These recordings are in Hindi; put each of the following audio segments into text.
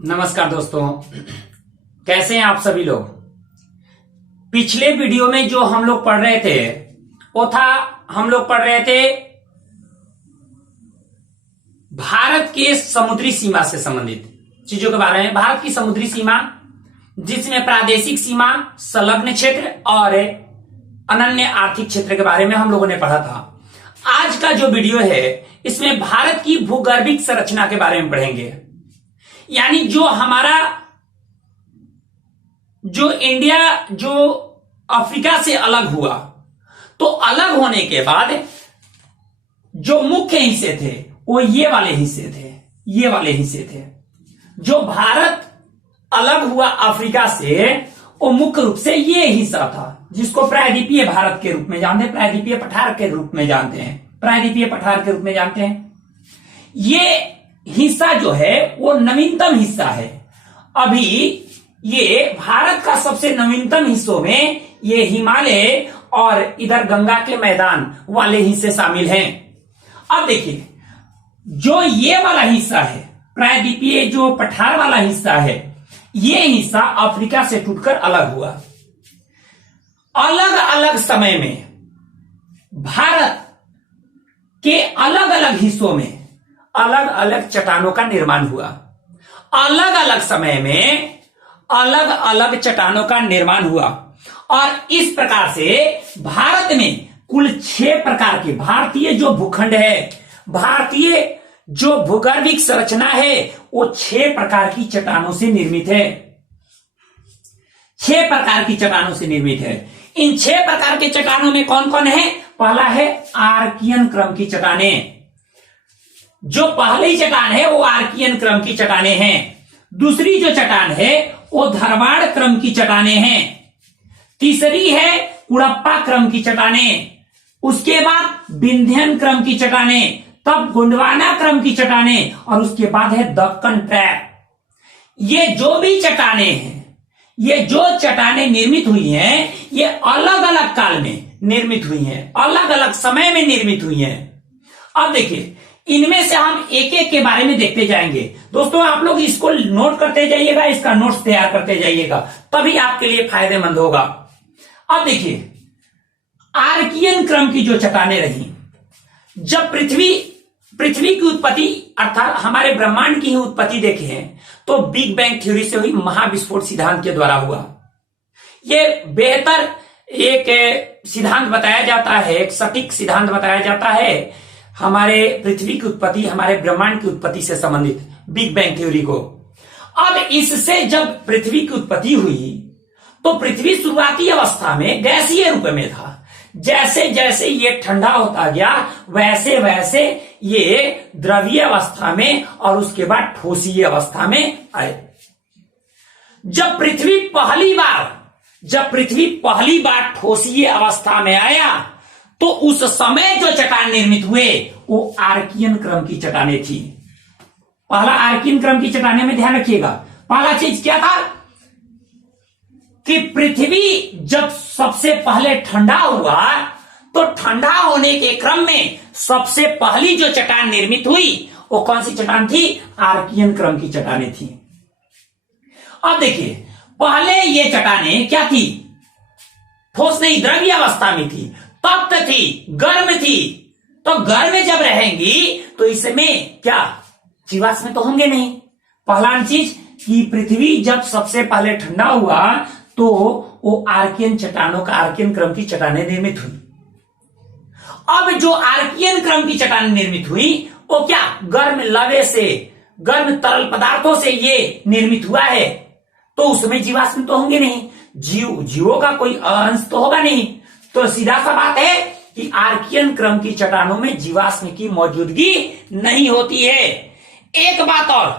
नमस्कार दोस्तों, कैसे हैं आप सभी लोग। पिछले वीडियो में जो हम लोग पढ़ रहे थे वो था, हम लोग पढ़ रहे थे भारत के समुद्री सीमा से संबंधित चीजों के बारे में। भारत की समुद्री सीमा जिसमें प्रादेशिक सीमा, संलग्न क्षेत्र और अनन्य आर्थिक क्षेत्र के बारे में हम लोगों ने पढ़ा था। आज का जो वीडियो है इसमें भारत की भूगर्भिक संरचना के बारे में पढ़ेंगे। यानी जो हमारा जो इंडिया जो अफ्रीका से अलग हुआ, तो अलग होने के बाद जो मुख्य हिस्से थे वो ये वाले हिस्से थे। जो भारत अलग हुआ अफ्रीका से, वो मुख्य रूप से ये हिस्सा था जिसको प्रायद्वीपीय भारत के रूप में जानते हैं, प्रायद्वीपीय पठार के रूप में जानते हैं। ये हिस्सा जो है वो नवीनतम हिस्सा है। अभी ये भारत का सबसे नवीनतम हिस्सों में ये हिमालय और इधर गंगा के मैदान वाले हिस्से शामिल हैं। अब देखिए, जो ये वाला हिस्सा है, प्रायद्वीपीय जो पठार वाला हिस्सा है, ये हिस्सा अफ्रीका से टूटकर अलग हुआ। अलग अलग समय में भारत के अलग अलग हिस्सों में अलग अलग चट्टानों का निर्माण हुआ। अलग अलग समय में अलग अलग चट्टानों का निर्माण हुआ और इस प्रकार से भारत में कुल 6 प्रकार के भारतीय जो भूखंड है, भारतीय जो भूगर्भिक संरचना है, वो 6 प्रकार की चट्टानों से निर्मित है। 6 प्रकार की चट्टानों से निर्मित है। इन 6 प्रकार के चट्टानों में कौन कौन है? पहला है आर्कियन क्रम की चट्टानें। जो पहली चट्टान है वो आर्कियन क्रम की चट्टानें हैं। दूसरी जो चट्टान है वो धरवाड़ क्रम की चट्टानें हैं। तीसरी है कुड़प्पा क्रम की चट्टानें। उसके बाद विंध्यन क्रम की चट्टानें, तब गोंडवाना क्रम की चट्टानें और उसके बाद है दक्कन ट्रैप। ये जो भी चट्टानें हैं, ये जो चट्टानें निर्मित हुई हैं, ये अलग अलग काल में निर्मित हुई हैं, अलग अलग समय में निर्मित हुई हैं। अब देखिए, इनमें से हम एक एक के बारे में देखते जाएंगे। दोस्तों, आप लोग इसको नोट करते जाइएगा, इसका नोट्स तैयार करते जाइएगा, तभी आपके लिए फायदेमंद होगा। अब देखिए, आर्कियन क्रम की जो चट्टानें रही, जब पृथ्वी की उत्पत्ति अर्थात हमारे ब्रह्मांड की ही उत्पत्ति देखे हैं, तो बिग बैंग थ्योरी से हुई, महाविस्फोट सिद्धांत के द्वारा हुआ। यह बेहतर एक सिद्धांत बताया जाता है, एक सटीक सिद्धांत बताया जाता है हमारे पृथ्वी की उत्पत्ति, हमारे ब्रह्मांड की उत्पत्ति से संबंधित बिग बैंग थ्योरी को। अब इससे जब पृथ्वी की उत्पत्ति हुई, तो पृथ्वी शुरुआती अवस्था में गैसीय रूप में था। जैसे जैसे ये ठंडा होता गया, वैसे वैसे ये द्रवीय अवस्था में और उसके बाद ठोसीय अवस्था में आए। जब पृथ्वी पहली बार ठोसीय अवस्था में आया, तो उस समय जो चट्टान निर्मित हुए वो आर्कियन क्रम की चट्टानें थी। पहला आर्कियन क्रम की चट्टानें में ध्यान रखिएगा, पहला चीज क्या था कि पृथ्वी जब सबसे पहले ठंडा हुआ, तो ठंडा होने के क्रम में सबसे पहली जो चट्टान निर्मित हुई वो कौन सी चट्टान थी? आर्कियन क्रम की चट्टानें थी। अब देखिए, पहले ये चट्टानें क्या थी? ठोस नहीं, द्रवीय अवस्था में थी, तप्त थी, गर्म थी। तो गर्म जब रहेंगी तो इसमें क्या जीवाश्म तो होंगे नहीं। पहला चीज कि पृथ्वी जब सबसे पहले ठंडा हुआ, तो वो आर्कियन क्रम की चट्टानें निर्मित हुई। अब जो आर्कियन क्रम की चट्टानें निर्मित हुई, वो क्या गर्म लवे से, गर्म तरल पदार्थों से ये निर्मित हुआ है, तो उसमें जीवाश्म तो होंगे नहीं, जीवों का कोई अंश तो होगा नहीं। तो सीधा सा बात है कि आर्कियन क्रम की चट्टानों में जीवाश्म की मौजूदगी नहीं होती है। एक बात और,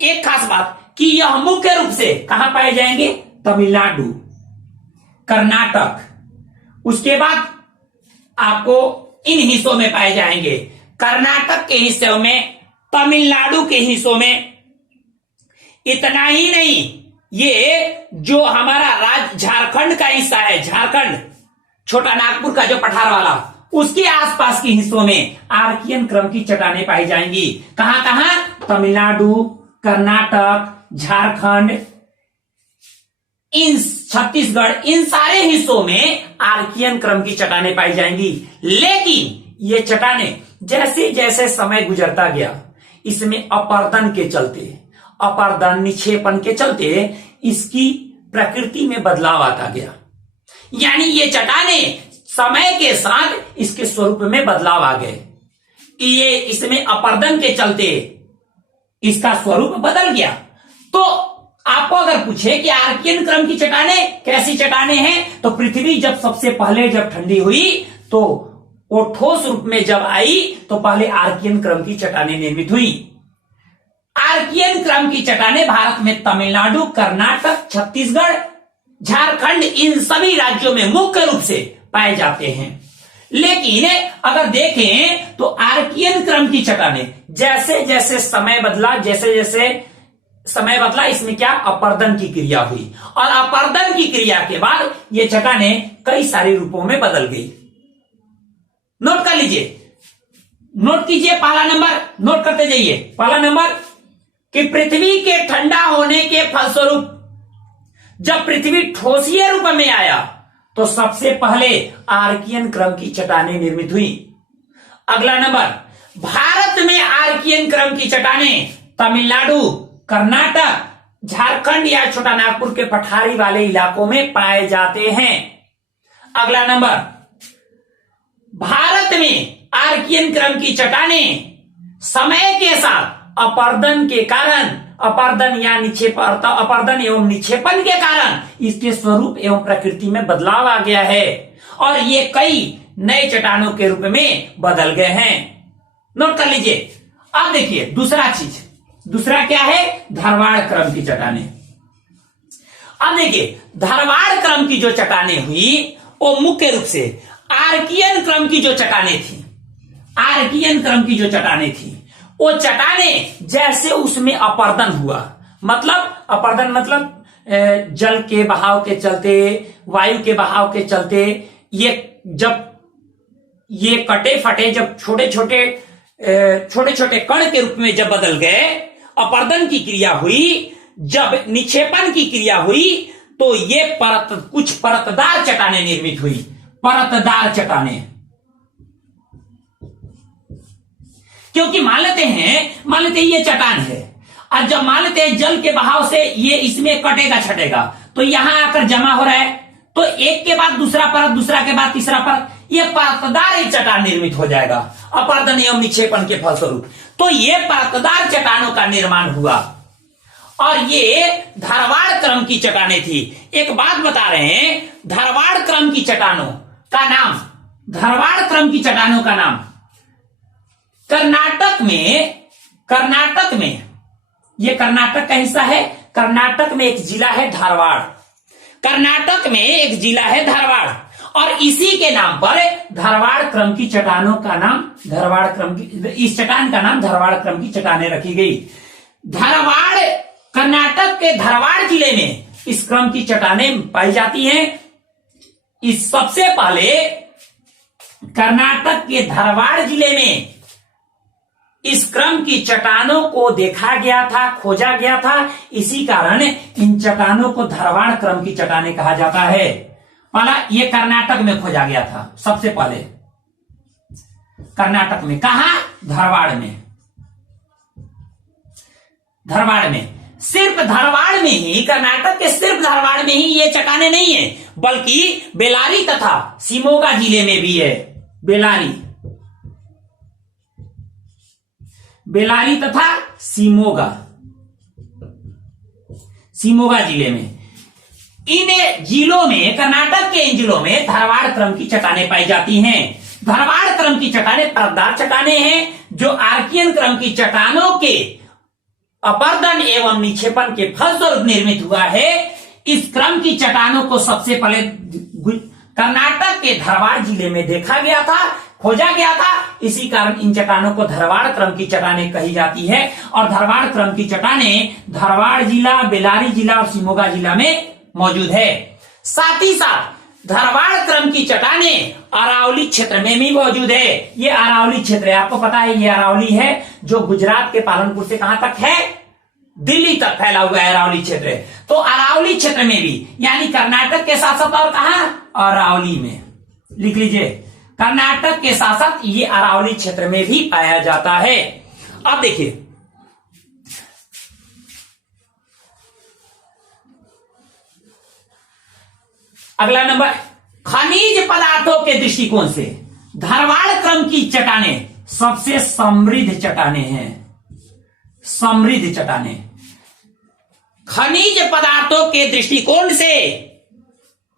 एक खास बात कि यह मुख्य रूप से कहां पाए जाएंगे? तमिलनाडु, कर्नाटक, उसके बाद आपको इन हिस्सों में पाए जाएंगे। कर्नाटक के हिस्सों में, तमिलनाडु के हिस्सों में। इतना ही नहीं, ये जो हमारा राज्य झारखंड का हिस्सा है, झारखंड, छोटा नागपुर का जो पठार वाला, उसके आसपास के हिस्सों में आर्कियन क्रम की चट्टानें पाई जाएंगी। कहां कहां? तमिलनाडु, कर्नाटक, झारखंड, इन छत्तीसगढ़, इन सारे हिस्सों में आर्कियन क्रम की चट्टानें पाई जाएंगी। लेकिन ये चट्टानें जैसे जैसे समय गुजरता गया, इसमें अपर्दन के चलते, अपर्दन निक्षेपण के चलते इसकी प्रकृति में बदलाव आता गया। यानी ये चट्टानें समय के साथ इसके स्वरूप में बदलाव आ गए। ये इसमें अपर्दन के चलते इसका स्वरूप बदल गया। तो आपको अगर पूछे कि आर्कियन क्रम की चट्टानें कैसी चट्टानें हैं, तो पृथ्वी जब सबसे पहले जब ठंडी हुई तो वो ठोस रूप में जब आई तो पहले आर्कियन क्रम की चट्टानें निर्मित हुई। आर्कियन क्रम की चट्टानें भारत में तमिलनाडु, कर्नाटक, छत्तीसगढ़, झारखंड, इन सभी राज्यों में मुख्य रूप से पाए जाते हैं। लेकिन अगर देखें तो आर्कियन क्रम की चट्टानें जैसे जैसे समय बदला, जैसे जैसे समय बदला, इसमें क्या अपर्दन की क्रिया हुई, और अपर्दन की क्रिया के बाद ये चट्टानें कई सारे रूपों में बदल गई। नोट कर लीजिए, नोट कीजिए, पहला नंबर नोट करते जाइए। पहला नंबर कि पृथ्वी के ठंडा होने के फलस्वरूप जब पृथ्वी ठोसीय रूप में आया तो सबसे पहले आर्कियन क्रम की चट्टानें निर्मित हुई। अगला नंबर, भारत में आर्कियन क्रम की चट्टानें तमिलनाडु, कर्नाटक, झारखंड या छोटा नागपुर के पठारी वाले इलाकों में पाए जाते हैं। अगला नंबर, भारत में आर्कियन क्रम की चट्टानें समय के साथ अपर्दन के कारण, अपर्दन या निक्षेपण, अपर्दन एवं निक्षेपण के कारण इसके स्वरूप एवं प्रकृति में बदलाव आ गया है और ये कई नए चट्टानों के रूप में बदल गए हैं। नोट कर लीजिए। अब देखिए दूसरा चीज, दूसरा क्या है, धारवाड़ क्रम की चट्टानें। अब देखिए धारवाड़ क्रम की जो चट्टानें हुई वो मुख्य रूप से आर्कियन क्रम की जो चट्टानें थी, आर्कियन क्रम की जो चट्टानें थी वो चट्टानें जैसे उसमें अपर्दन हुआ, मतलब अपर्दन मतलब जल के बहाव के चलते, वायु के बहाव के चलते ये जब ये कटे फटे, जब छोटे छोटे कण के रूप में जब बदल गए, अपर्दन की क्रिया हुई, जब निक्षेपण की क्रिया हुई तो ये कुछ परतदार चट्टानें निर्मित हुई। परतदार चट्टानें, क्योंकि मान लेते हैं ये चट्टान है, और जब मान लेते हैं जल के बहाव से ये इसमें कटेगा छटेगा तो यहां आकर जमा हो रहा है, तो एक के बाद दूसरा परत, दूसरा के बाद तीसरा परत, ये परतदार एक चट्टान निर्मित हो जाएगा अपर्दन एवं निक्षेपण के फलस्वरूप। तो ये परतदार चट्टानों का निर्माण हुआ और ये धारवाड़ क्रम की चट्टानें थी। एक बात बता रहे हैं, धारवाड़ क्रम की चट्टानों का नाम, धारवाड़ क्रम की चट्टानों का नाम कर्नाटक में ये कर्नाटक का हिस्सा है। कर्नाटक में एक जिला है धारवाड़, कर्नाटक में एक जिला है धारवाड़, और इसी के नाम पर धारवाड़ क्रम की चट्टानों का नाम, धारवाड़ क्रम की, इस चट्टान का नाम धारवाड़ क्रम की चट्टानें रखी गई। धारवाड़, कर्नाटक के धारवाड़ जिले में इस क्रम की चट्टानें पाई जाती हैं। इस सबसे पहले कर्नाटक के धारवाड़ जिले में इस क्रम की चट्टानों को देखा गया था, खोजा गया था, इसी कारण इन चट्टानों को धारवाड़ क्रम की चट्टानें कहा जाता है। पहला ये कर्नाटक में खोजा गया था, सबसे पहले कर्नाटक में, कहा, धारवाड़ में। धारवाड़ में, सिर्फ धारवाड़ में ही, कर्नाटक के सिर्फ धारवाड़ में ही ये चट्टानें नहीं है, बल्कि बेलारी तथा शिमोगा जिले में भी है। बेलारी तथा शिमोगा जिले में, इन जिलों में, कर्नाटक के इन जिलों में धारवाड़ क्रम की चट्टानें पाई जाती हैं। धारवाड़ क्रम की चट्टानें परतदार चट्टानें हैं जो आर्कियन क्रम की चट्टानों के अपर्दन एवं निक्षेपण के फलस्वरूप निर्मित हुआ है। इस क्रम की चट्टानों को सबसे पहले कर्नाटक के धारवाड़ जिले में देखा गया था, खोजा गया था, इसी कारण इन चट्टानों को धारवाड़ क्रम की चट्टानें कही जाती है। और धारवाड़ क्रम की चट्टानें धारवाड़ जिला, बेलारी जिला और शिमोगा जिला में मौजूद है। साथ ही साथ धारवाड़ क्रम की चट्टानें अरावली क्षेत्र में भी मौजूद है। ये अरावली क्षेत्र है, आपको पता है ये अरावली है जो गुजरात के पालनपुर से कहां तक है, दिल्ली तक फैला हुआ है अरावली क्षेत्र। तो अरावली क्षेत्र में भी, यानी कर्नाटक के साथ साथ और कहा, अरावली में, लिख लीजिए, कर्नाटक के साथ साथ ये अरावली क्षेत्र में भी पाया जाता है। अब देखिए अगला नंबर, खनिज पदार्थों के दृष्टिकोण से धारवाड़ क्रम की चट्टानें सबसे समृद्ध चट्टानें हैं। समृद्ध चट्टानें, खनिज पदार्थों के दृष्टिकोण से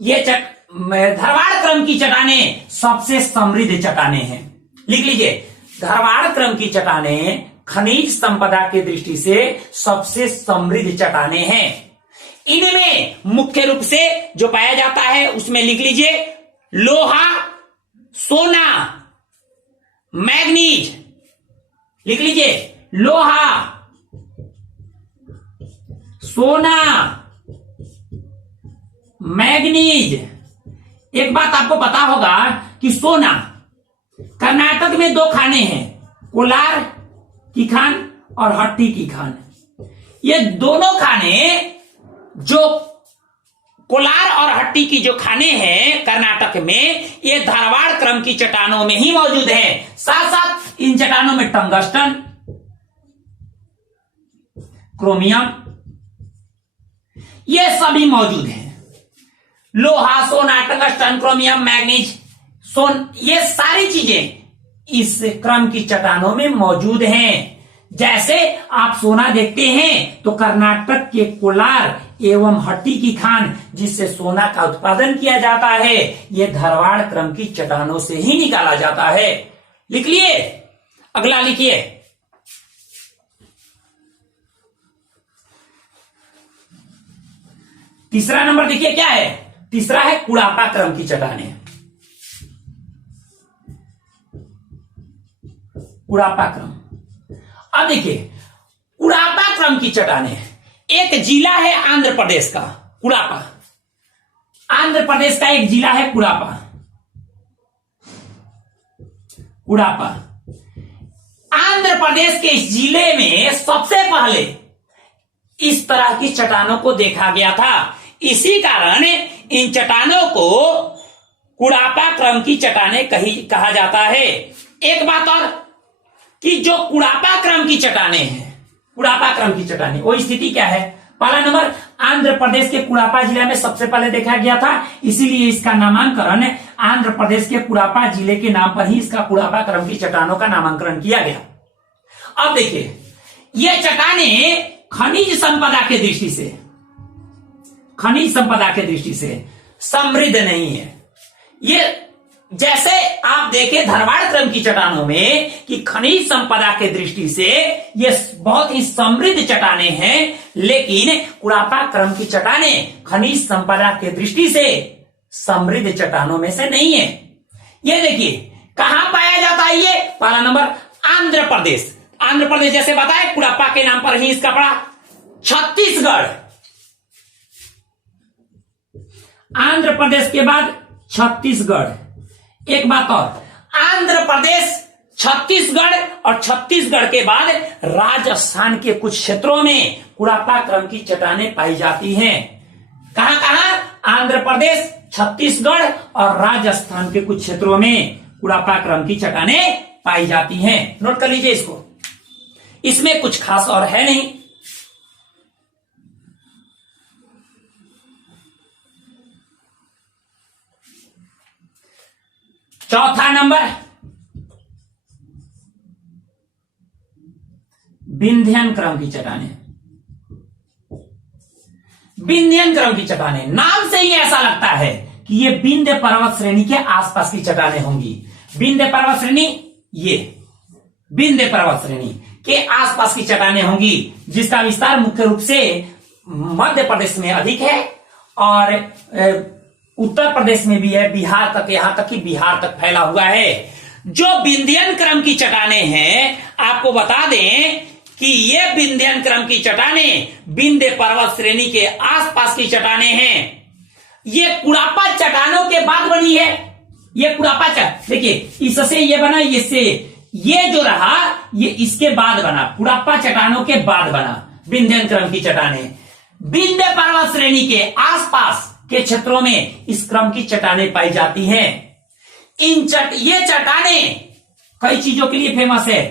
ये धारवाड़ क्रम की चट्टानें सबसे समृद्ध चट्टानें हैं। लिख लीजिए, धारवाड़ क्रम की चट्टानें खनिज संपदा की दृष्टि से सबसे समृद्ध चट्टानें हैं। इनमें मुख्य रूप से जो पाया जाता है उसमें लिख लीजिए, लोहा, सोना, मैग्नीज, लिख लीजिए, लोहा, सोना, मैग्नीज। एक बात आपको पता होगा कि सोना, कर्नाटक में दो खाने हैं, कोलार की खान और हट्टी की खान। ये दोनों खाने, जो कोलार और हट्टी की जो खाने हैं कर्नाटक में, ये धारवाड़ क्रम की चट्टानों में ही मौजूद हैं। साथ साथ इन चट्टानों में टंगस्टन, क्रोमियम, ये सभी मौजूद हैं। लोहा, सोना, टंगस्टन, क्रोमियम, मैग्नीज, ये सारी चीजें इस क्रम की चट्टानों में मौजूद हैं। जैसे आप सोना देखते हैं तो कर्नाटक के कोलार एवं हट्टी की खान, जिससे सोना का उत्पादन किया जाता है, यह धारवाड़ क्रम की चट्टानों से ही निकाला जाता है। लिख लिए, अगला लिखिए, तीसरा नंबर देखिए क्या है। तीसरा है कुड़ापा क्रम की चट्टानें। कुड़ापा क्रम, अब देखिए, कुड़ापा क्रम की चट्टानें, एक जिला है आंध्र प्रदेश का कुड़ापा, आंध्र प्रदेश का एक जिला है कुड़ापा। कुड़ापा आंध्र प्रदेश के इस जिले में सबसे पहले इस तरह की चट्टानों को देखा गया था। इसी कारण इन चट्टानों को कुड़ापा क्रम की चट्टानें कहा जाता है। एक बात और कि जो कुड़ापा क्रम की चट्टानें हैं, कुड़ापा क्रम की चट्टानें, वो स्थिति क्या है। पहला नंबर, आंध्र प्रदेश के कुड़ापा जिले में सबसे पहले देखा गया था, इसीलिए इसका नामांकन आंध्र प्रदेश के कुड़ापा जिले के नाम पर ही इसका कुड़ापा क्रम की चट्टानों का नामांकन किया गया। अब देखिए, ये चट्टानें खनिज संपदा के दृष्टि से, खनिज संपदा के दृष्टि से समृद्ध नहीं है। ये जैसे आप देखें धारवाड़ क्रम की चट्टानों में कि खनिज संपदा के दृष्टि से ये बहुत ही समृद्ध चट्टानें हैं, लेकिन कुड़ापा क्रम की चट्टानें खनिज संपदा के दृष्टि से समृद्ध चट्टानों में से नहीं है। ये देखिए कहां पाया जाता है ये। पहला नंबर, आंध्र प्रदेश। आंध्र प्रदेश जैसे बताए कुड़ापा के नाम पर ही इसका पड़ा। छत्तीसगढ़, आंध्र प्रदेश के बाद छत्तीसगढ़। एक बात और, आंध्र प्रदेश, छत्तीसगढ़ और छत्तीसगढ़ के बाद राजस्थान के कुछ क्षेत्रों में कुड़ापा क्रम की चट्टानें पाई जाती हैं। कहां कहां? आंध्र प्रदेश, छत्तीसगढ़ और राजस्थान के कुछ क्षेत्रों में कुड़ापा क्रम की चट्टानें पाई जाती हैं। नोट कर लीजिए इसको, इसमें कुछ खास और है नहीं। चौथा नंबर, विंध्यन क्रम की चट्टानें। विंध्यन क्रम की चट्टानें, नाम से ही ऐसा लगता है कि ये विंध्य पर्वत श्रेणी के आसपास की चट्टानें होंगी। विंध्य पर्वत श्रेणी, ये विंध्य पर्वत श्रेणी के आसपास की चट्टानें होंगी, जिसका विस्तार मुख्य रूप से मध्य प्रदेश में अधिक है और उत्तर प्रदेश में भी है, बिहार तक, यहां तक कि बिहार तक फैला हुआ है। जो विंध्यन क्रम की चट्टानें हैं, आपको बता दें कि ये विंध्यन क्रम की चट्टानें विंध्य पर्वत श्रेणी के आसपास की चट्टानें हैं। ये कुड़ापा चट्टानों के बाद बनी है। ये कुड़ापा देखिए, इससे ये बना, इससे ये जो रहा ये इसके बाद बना, कुड़ापा चट्टानों के बाद बना। विंध्यन क्रम की चट्टानें। विंध्य पर्वत श्रेणी के आसपास के क्षेत्रों में इस क्रम की चट्टानें पाई जाती हैं। ये चट्टानें कई चीजों के लिए फेमस है।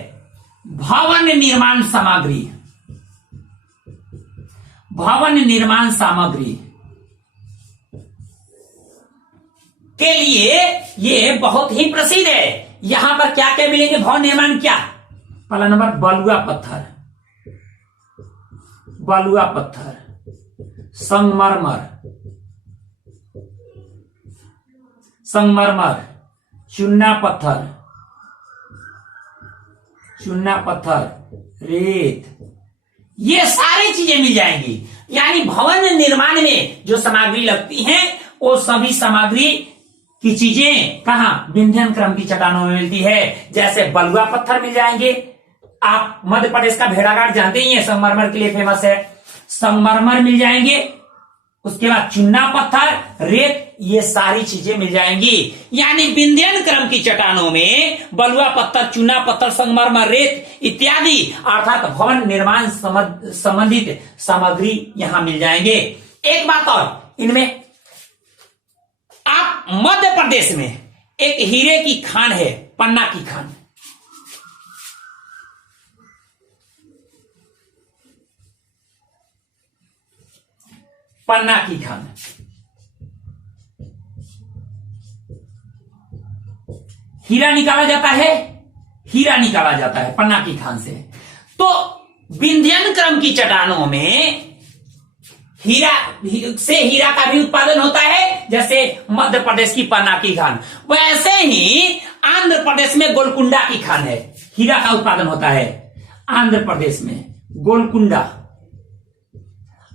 भवन निर्माण सामग्री, भवन निर्माण सामग्री के लिए ये बहुत ही प्रसिद्ध है। यहां पर क्या क्या मिलेंगे भवन निर्माण? क्या? पहला नंबर बलुआ पत्थर, बलुआ पत्थर, संगमरमर, संगमरमर, चूना पत्थर, चूना पत्थर, रेत, ये सारी चीजें मिल जाएंगी। यानी भवन निर्माण में जो सामग्री लगती हैं वो सभी सामग्री की चीजें कहां? विंध्यन क्रम की चट्टानों में मिलती है। जैसे बलुआ पत्थर मिल जाएंगे, आप मध्य प्रदेश का भेड़ाघाट जानते ही हैं, संगमरमर के लिए फेमस है, संगमरमर मिल जाएंगे। उसके बाद चूना पत्थर, रेत, ये सारी चीजें मिल जाएंगी। यानी विंध्यन क्रम की चट्टानों में बलुआ पत्थर, चूना पत्थर, संगमरमर, रेत इत्यादि अर्थात भवन निर्माण संबंधित सामग्री यहां मिल जाएंगे। एक बात और, इनमें आप मध्य प्रदेश में एक हीरे की खान है, पन्ना की खान। पन्ना की खान, हीरा निकाला जाता है, हीरा निकाला जाता है पन्ना की खान से। तो विंध्यन क्रम की चट्टानों में हीरा का भी उत्पादन होता है, जैसे मध्य प्रदेश की पन्ना की खान। वैसे ही आंध्र प्रदेश में गोलकुंडा की खान है, हीरा का उत्पादन होता है आंध्र प्रदेश में, गोलकुंडा,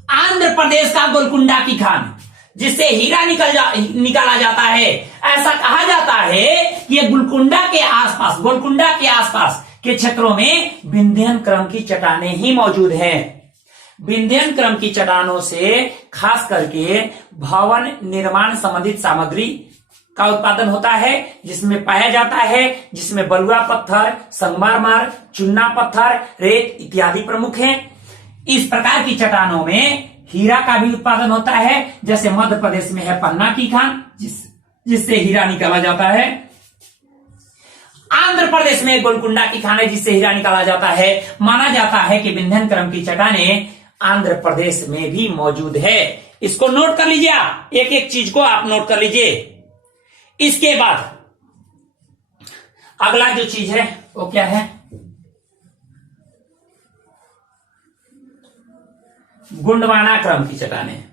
आंध्र प्रदेश का गोलकुंडा की खान, जिससे हीरा निकाला जाता है। ऐसा कहा जाता है कि ये गोलकुंडा के आसपास के क्षेत्रों में विंध्यन क्रम की चट्टानें ही मौजूद हैं। विंध्यन क्रम की चट्टानों से खास करके भवन निर्माण संबंधित सामग्री का उत्पादन होता है, जिसमें पाया जाता है, जिसमें बलुआ पत्थर, संगमरमर, चूना पत्थर, रेत इत्यादि प्रमुख हैं। इस प्रकार की चट्टानों में हीरा का भी उत्पादन होता है, जैसे मध्य प्रदेश में है पन्ना की खान, जिससे हीरा निकाला जाता है। आंध्र प्रदेश में गोलकुंडा की खान है, जिससे हीरा निकाला जाता है। माना जाता है कि विंध्यन क्रम की चट्टानें आंध्र प्रदेश में भी मौजूद है। इसको नोट कर लीजिए, आप एक एक चीज को आप नोट कर लीजिए। इसके बाद अगला जो चीज है वो क्या है? गोंडवाना क्रम की चट्टानें।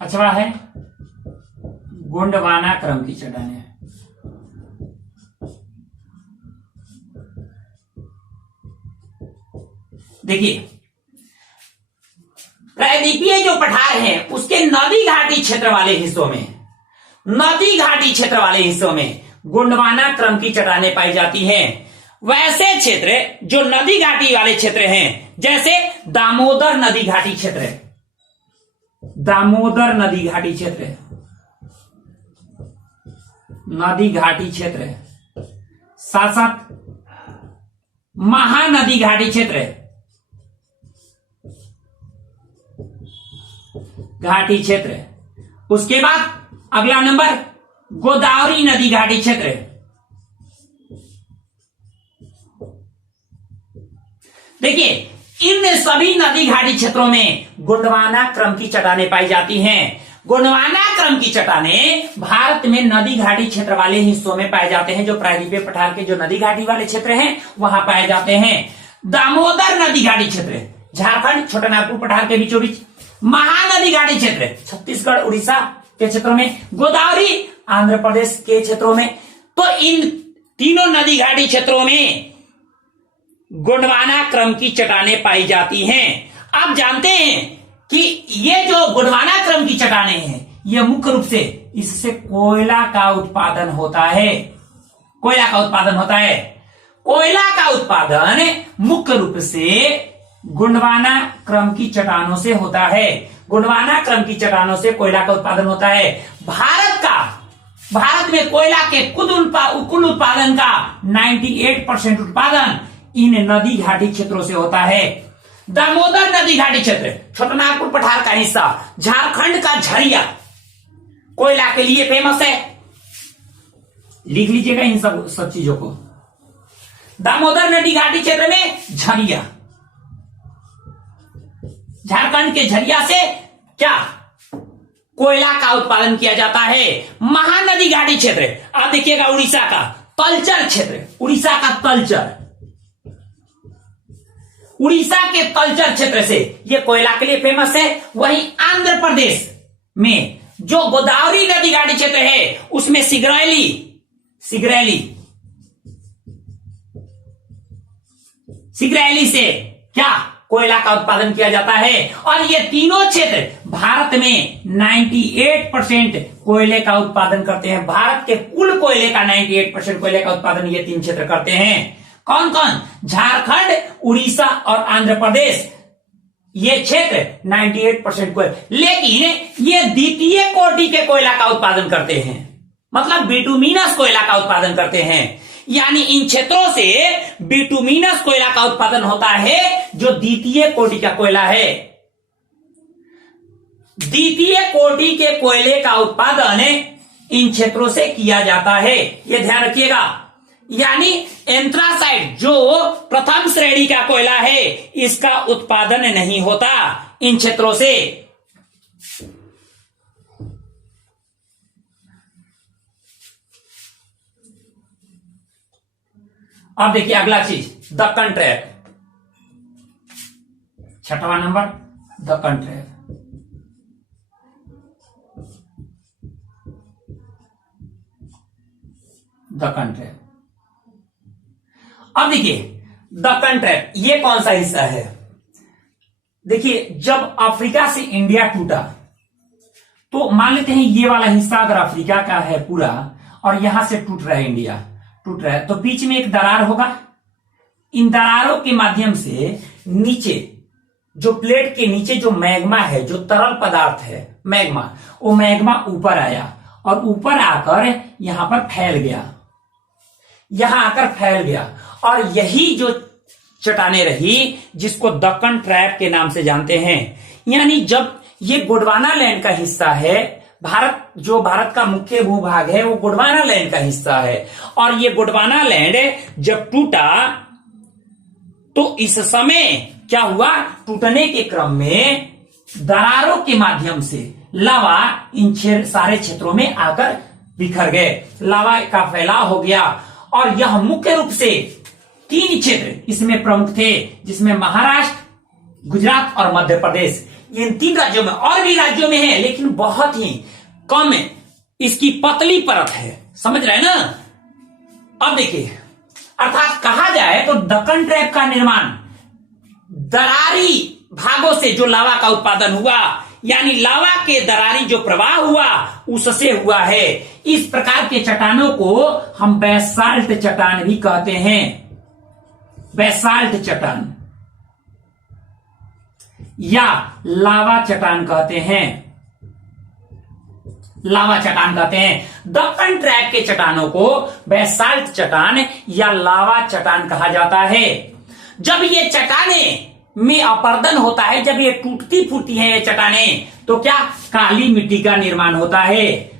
अच्छा है गोंडवाना क्रम की चट्टानें। देखिए, प्रायद्वीपीय जो पठार है उसके नदी घाटी क्षेत्र वाले हिस्सों में गोंडवाना क्रम की चट्टानें पाई जाती हैं। वैसे क्षेत्र जो नदी घाटी वाले क्षेत्र हैं, जैसे दामोदर नदी घाटी क्षेत्र, दामोदर नदी घाटी क्षेत्र, नदी घाटी क्षेत्र, साथ साथ महानदी घाटी क्षेत्र, घाटी क्षेत्र। उसके बाद अगला नंबर गोदावरी नदी घाटी क्षेत्र। देखिए, इन सभी नदी घाटी क्षेत्रों में गोंडवाना क्रम की चट्टानें पाई जाती हैं। गोंडवाना क्रम की चट्टानें भारत में नदी घाटी क्षेत्र वाले हिस्सों में पाए जाते हैं। जो प्रायद्वीपीय पठार के जो नदी घाटी वाले क्षेत्र हैं वहां पाए जाते हैं। दामोदर नदी घाटी क्षेत्र झारखंड छोटानागपुर पठार के बीचों बीच, महानदी घाटी क्षेत्र छत्तीसगढ़ उड़ीसा के क्षेत्रों में, गोदावरी आंध्र प्रदेश के क्षेत्रों में। तो इन तीनों नदी घाटी क्षेत्रों में गोंडवाना क्रम की चट्टानें पाई जाती हैं। आप जानते हैं कि ये जो गोंडवाना क्रम की चट्टानें हैं, ये मुख्य रूप से इससे कोयला का उत्पादन होता है। कोयला का उत्पादन मुख्य रूप से गोंडवाना क्रम की चट्टानों से होता है। गोंडवाना क्रम की चट्टानों से कोयला का उत्पादन होता है। भारत में कोयला के कुल उत्पादन का 98% उत्पादन इन नदी घाटी क्षेत्रों से होता है। दामोदर नदी घाटी क्षेत्र, छोटानागपुर पठार का हिस्सा, झारखंड का झरिया कोयला के लिए फेमस है। लिख लीजिएगा इन सब चीजों को। दामोदर नदी घाटी क्षेत्र में झरिया, झारखंड के झरिया से क्या कोयला का उत्पादन किया जाता है। महानदी घाटी क्षेत्र, आप देखिएगा उड़ीसा का तलचर क्षेत्र, उड़ीसा का तलचर, उड़ीसा के तलचर क्षेत्र से यह कोयला के लिए फेमस है। वहीं आंध्र प्रदेश में जो गोदावरी नदी घाटी क्षेत्र है उसमें सिगरैली से क्या कोयला का उत्पादन किया जाता है। और ये तीनों क्षेत्र भारत में 98% कोयले का उत्पादन करते हैं। भारत के कुल कोयले का 98% कोयले का उत्पादन ये तीन क्षेत्र करते हैं। कौन कौन? झारखंड, उड़ीसा और आंध्र प्रदेश, ये क्षेत्र 98% कोयले, लेकिन ये द्वितीय कोटि के कोयला का उत्पादन करते हैं, मतलब बिटुमिनस कोयला का उत्पादन करते हैं। यानी इन क्षेत्रों से बिटुमिनस कोयला का उत्पादन होता है जो द्वितीय कोटि का कोयला है। द्वितीय कोटि के कोयले का उत्पादन इन क्षेत्रों से किया जाता है, यह ध्यान रखिएगा। यानी एंथ्रासाइट जो प्रथम श्रेणी का कोयला है इसका उत्पादन नहीं होता इन क्षेत्रों से। अब देखिए अगला चीज, दक्कन ट्रैप, छठवां number Deccan trap. Deccan trap, अब देखिए दक्कन ट्रैप ये कौन सा हिस्सा है? देखिए जब अफ्रीका से इंडिया टूटा तो मान लेते हैं ये वाला हिस्सा अगर अफ्रीका का है पूरा और यहां से टूट रहा है, इंडिया टूट रहा है, तो बीच में एक दरार होगा। इन दरारों के माध्यम से नीचे जो प्लेट के नीचे जो मैग्मा है, जो तरल पदार्थ है मैग्मा, वो मैग्मा ऊपर आया और ऊपर आकर यहां पर फैल गया, यहां आकर फैल गया। और यही जो चट्टानें रही जिसको दक्कन ट्रैप के नाम से जानते हैं। यानी जब ये गोंडवाना लैंड का हिस्सा है, भारत का मुख्य भूभाग है वो गोंडवाना लैंड का हिस्सा है, और ये गोंडवाना लैंड जब टूटा तो इस समय क्या हुआ? टूटने के क्रम में दरारों के माध्यम से लावा इन सारे क्षेत्रों में आकर बिखर गए, लावा का फैलाव हो गया। और यह मुख्य रूप से 3 क्षेत्र इसमें प्रमुख थे, जिसमें महाराष्ट्र, गुजरात और मध्य प्रदेश, इन 3 राज्यों में, और भी राज्यों में है लेकिन बहुत ही कम है, इसकी पतली परत है, समझ रहे हैं ना। अब देखिए, अर्थात कहा जाए तो दक्कन ट्रैप का निर्माण दरारी भागों से जो लावा का उत्पादन हुआ, यानी लावा के दरारी जो प्रवाह हुआ उससे हुआ है। इस प्रकार के चट्टानों को हम बैसाल्ट चट्टान भी कहते हैं, बैसाल्ट चट्टान या लावा चट्टान कहते हैं, लावा चट्टान कहते हैं। दक्कन ट्रैप के चट्टानों को बैसाल्ट चट्टान या लावा चट्टान कहा जाता है। जब ये चट्टाने में अपर्दन होता है, जब ये टूटती फूटती है ये चट्टाने, तो क्या काली मिट्टी का निर्माण होता है।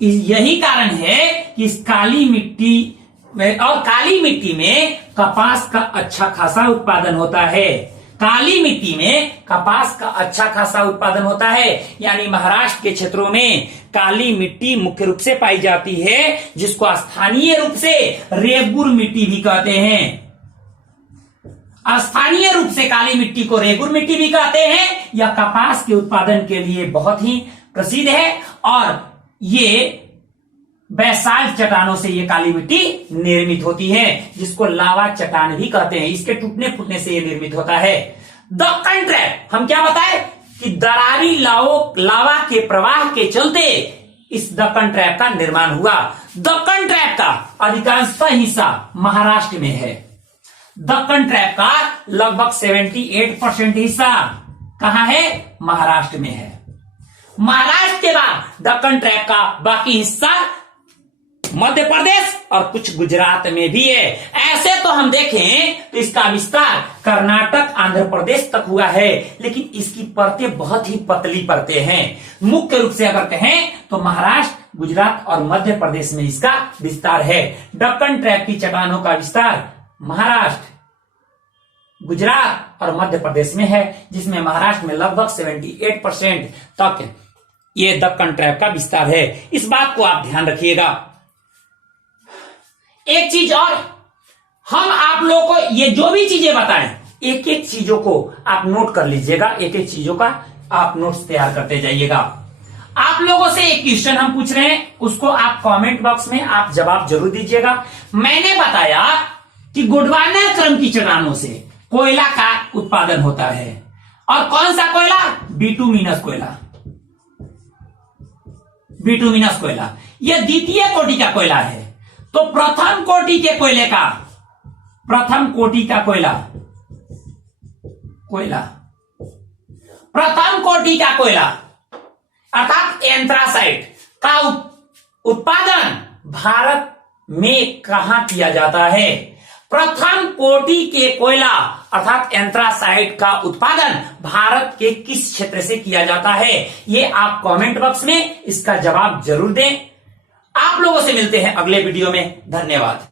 यही कारण है कि इस काली मिट्टी में, और काली मिट्टी में कपास का अच्छा खासा उत्पादन होता है, काली मिट्टी में कपास का अच्छा खासा उत्पादन होता है। यानी महाराष्ट्र के क्षेत्रों में काली मिट्टी मुख्य रूप से पाई जाती है, जिसको स्थानीय रूप से रेगुर मिट्टी भी कहते हैं। स्थानीय रूप से काली मिट्टी को रेगुर मिट्टी भी कहते हैं। यह कपास के उत्पादन के लिए बहुत ही प्रसिद्ध है, और ये बैसाल्ट चट्टानों से ये काली मिट्टी निर्मित होती है, जिसको लावा चट्टान भी कहते हैं। इसके टूटने फूटने से ये निर्मित होता है। दक्कन ट्रैप हम क्या बताए कि दरारी लावा के प्रवाह के चलते इस दक्कन ट्रैप का निर्माण हुआ। दक्कन ट्रैप का अधिकांशतः हिस्सा महाराष्ट्र में है। दक्कन ट्रैप का लगभग 78% हिस्सा कहां है? महाराष्ट्र में है। महाराष्ट्र के बाद दक्कन ट्रैप का बाकी हिस्सा मध्य प्रदेश और कुछ गुजरात में भी है। ऐसे तो हम देखें तो इसका विस्तार कर्नाटक आंध्र प्रदेश तक हुआ है, लेकिन इसकी परतें बहुत ही पतली परतें हैं। मुख्य रूप से अगर कहें तो महाराष्ट्र, गुजरात और मध्य प्रदेश में इसका विस्तार है। दक्कन ट्रैप की चट्टानों का विस्तार महाराष्ट्र, गुजरात और मध्य प्रदेश में है, जिसमें महाराष्ट्र में लगभग 78% तक ये दक्कन ट्रैप का विस्तार है। इस बात को आप ध्यान रखिएगा। एक चीज और, हम आप लोगों को ये जो भी चीजें बताएं, एक एक चीजों को आप नोट कर लीजिएगा, एक एक चीजों का आप नोट्स तैयार करते जाइएगा। आप लोगों से एक क्वेश्चन हम पूछ रहे हैं, उसको आप कमेंट बॉक्स में आप जवाब जरूर दीजिएगा। मैंने बताया कि गोंडवाना क्रम की चट्टानों से कोयला का उत्पादन होता है, और कौन सा कोयला? बिटुमिनस कोयला। बिटुमिनस कोयला यह द्वितीय कोटि का कोयला है। तो प्रथम कोटि के कोयले का, प्रथम कोटि का कोयला प्रथम कोटि का कोयला अर्थात एंथ्रासाइट का उत्पादन भारत में कहां किया जाता है? प्रथम कोटि के कोयला अर्थात एंथ्रासाइट का उत्पादन भारत के किस क्षेत्र से किया जाता है? ये आप कमेंट बॉक्स में इसका जवाब जरूर दें। आप लोगों से मिलते हैं अगले वीडियो में। धन्यवाद।